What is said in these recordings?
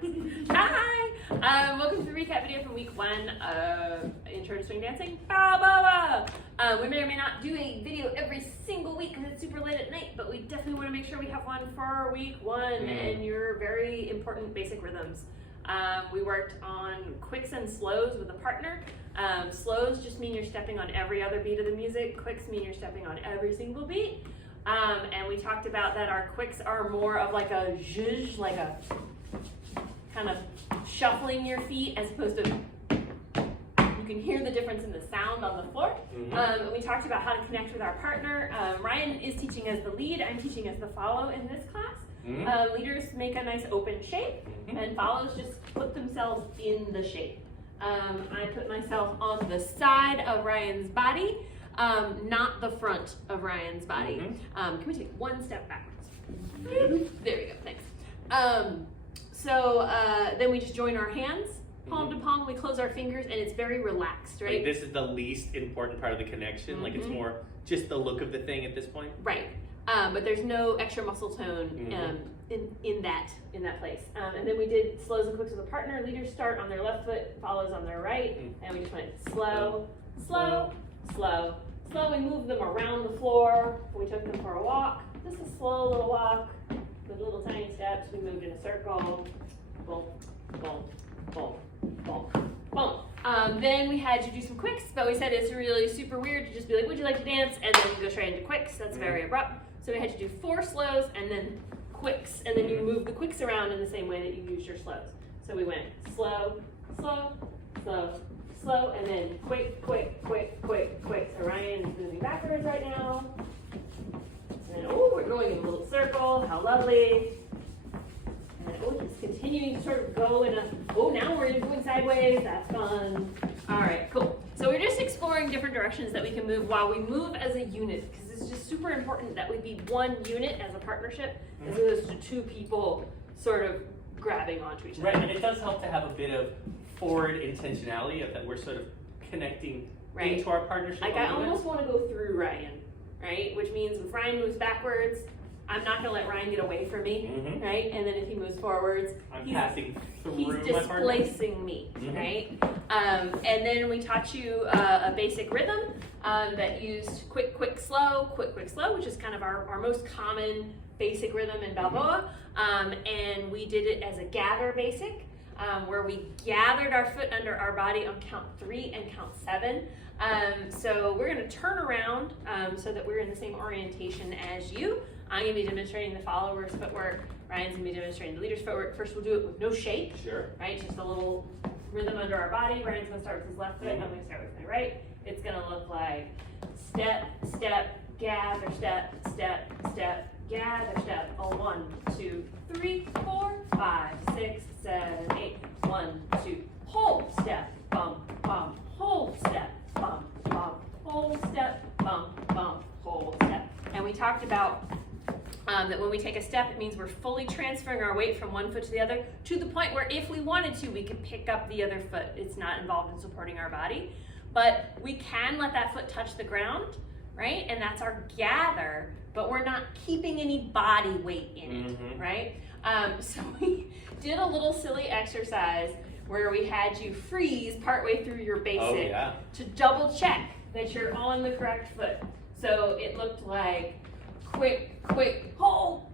times. Hi! Welcome to the recap video from week 1 of Intro to Swing Dancing, Balboa! We may or may not do a video every single week because it's super late at night, but we definitely want to make sure we have one for week 1 and your very important basic rhythms. We worked on quicks and slows with a partner. Slows just mean you're stepping on every other beat of the music. Quicks mean you're stepping on every single beat. And we talked about that our quicks are more of like a zhuzh, like a kind of shuffling your feet as opposed to, you can hear the difference in the sound on the floor. And we talked about how to connect with our partner. Ryan is teaching as the lead, I'm teaching as the follow in this class. Leaders make a nice open shape and follows just put themselves in the shape. I put myself on the side of Ryan's body, not the front of Ryan's body. Can we take one step backwards? There we go, thanks. Then we just join our hands, palm to palm, we close our fingers, and it's very relaxed, right? Like this is the least important part of the connection, like it's more just the look of the thing at this point? Right, but there's no extra muscle tone in that place. And then we did slows and quicks with a partner. Leaders start on their left foot, follows on their right, and we just went slow, slow, slow, slow. We moved them around the floor. We took them for a walk, just a slow little walk with little tiny steps. We moved in a circle, boom, boom, boom, boom, boom. Then we had to do some quicks, but we said it's really super weird to just be like, would you like to dance? And then go straight into quicks. That's very abrupt. So we had to do 4 slows and then quicks, and then you move the quicks around in the same way that you used your slows. So we went slow, slow, slow, slow, and then quick, quick, quick, quick, quick. So Ryan is moving backwards right now. And then, oh, we're going in a little circle. How lovely. And oh, just continuing to sort of go in a, oh, now we're going sideways. That's fun. All right, cool. So we're just exploring different directions that we can move while we move as a unit, because it's just super important that we be one unit as a partnership, as opposed to 2 people sort of grabbing onto each other. Right, and it does help to have a bit of forward intentionality of that we're sort of connecting into our partnership. Like I almost want to go through Ryan, right? Which means if Ryan moves backwards, I'm not going to let Ryan get away from me, right? And then if he moves forwards, he's passing through he's displacing me, right? And then we taught you a basic rhythm that used quick, quick, slow, which is kind of our most common basic rhythm in Balboa. And we did it as a gather basic, where we gathered our foot under our body on count 3 and count 7. So we're going to turn around so that we're in the same orientation as you. I'm going to be demonstrating the follower's footwork. Ryan's going to be demonstrating the leader's footwork. First, we'll do it with no shape. Sure. Right? Just a little rhythm under our body. Ryan's going to start with his left foot. I'm going to start with my right. It's going to look like step, step, gather, step, step, step, gather, step. Oh, 1, 2, 3, 4, 5, 6, 7, 8. 1, 2, hold, step, bump, bump, hold, step, bump, bump, hold, step, bump, bump, hold, step. And we talked about that when we take a step, it means we're fully transferring our weight from one foot to the other, to the point where if we wanted to, we could pick up the other foot. It's not involved in supporting our body, but we can let that foot touch the ground, right? And that's our gather, but we're not keeping any body weight in it, right? So we did a little silly exercise where we had you freeze partway through your basic to double check that you're on the correct foot. So it looked like quick, quick, hold,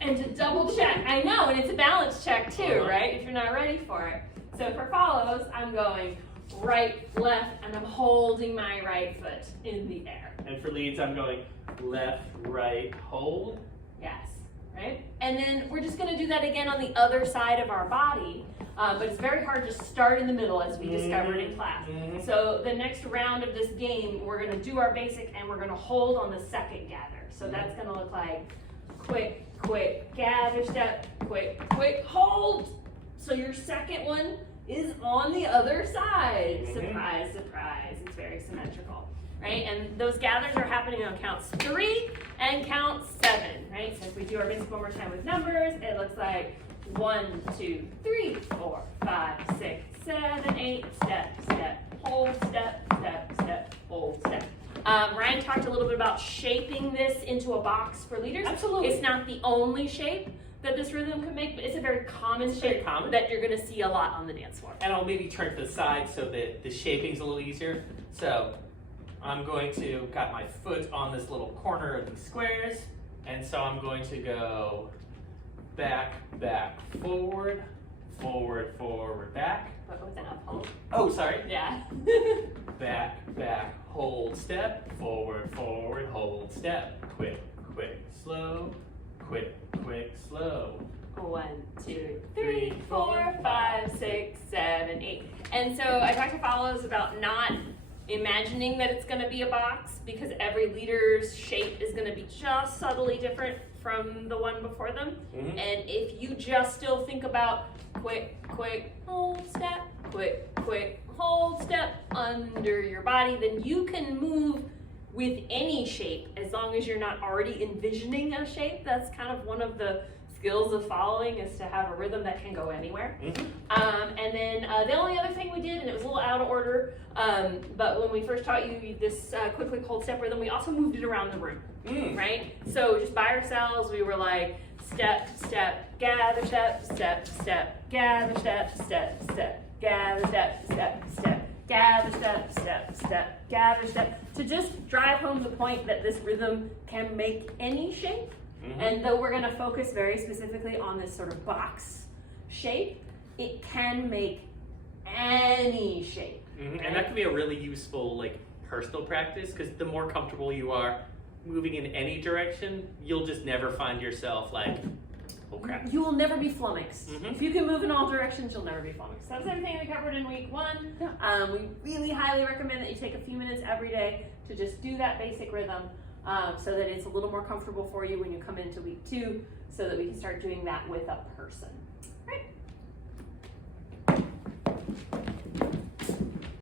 and to double check. I know, and it's a balance check too, right? If you're not ready for it. So for follows, I'm going right, left, and I'm holding my right foot in the air. And for leads, I'm going left, right, hold. Yes, right? And then we're just going to do that again on the other side of our body. But it's very hard to start in the middle, as we discovered in class. So the next round of this game, we're going to do our basic and we're going to hold on the second gather. So that's going to look like quick, quick, gather, step, quick, quick, hold. So your second one is on the other side. Surprise, surprise. It's very symmetrical, right? And those gathers are happening on counts 3 and count 7, right? So if we do our basic one more time with numbers, it looks like 1, 2, 3, 4, 5, 6, 7, 8, step, step, hold, step, step, step, hold, step. Ryan talked a little bit about shaping this into a box for leaders. Absolutely. It's not the only shape. that this rhythm can make, but it's a very common It's very shape common. that you're gonna see a lot on the dance floor. And I'll maybe turn to the side so that the shaping's a little easier. So I'm going to got my foot on this little corner of these squares, and so I'm going to go back, back, forward, forward, forward, back. But with an up hold. Oh, sorry. Yeah. Back, back, hold, step, forward, forward, hold, step, quick, quick, slow, quick, quick, slow. 1, 2, 3, 4, 5, 6, 7, 8. And so I talked to follows about not imagining that it's going to be a box, because every leader's shape is going to be just subtly different from the one before them. Mm-hmm. And if you just still think about quick, quick, hold, step, quick, quick, hold, step under your body, then you can move with any shape as long as you're not already envisioning a shape. That's kind of one of the skills of following, is to have a rhythm that can go anywhere. Mm-hmm. And then the only other thing we did, and it was a little out of order, but when we first taught you this quick, quick, hold, step rhythm, we also moved it around the room, right? So just by ourselves, we were like step, step, gather, step, step, step, gather, step, step, step, gather, step, step, step, gather, step, step, step, gather, step, to just drive home the point that this rhythm can make any shape. Mm-hmm. And though we're going to focus very specifically on this sort of box shape, it can make any shape. Mm-hmm. Right? And that can be a really useful, like, personal practice, because the more comfortable you are moving in any direction, you'll just never find yourself like, oh crap. You will never be flummoxed. Mm-hmm. If you can move in all directions, you'll never be flummoxed. That's everything we covered in week 1. Yeah. We really highly recommend that you take a few minutes every day to just do that basic rhythm, so that it's a little more comfortable for you when you come into week 2, so that we can start doing that with a person. Right?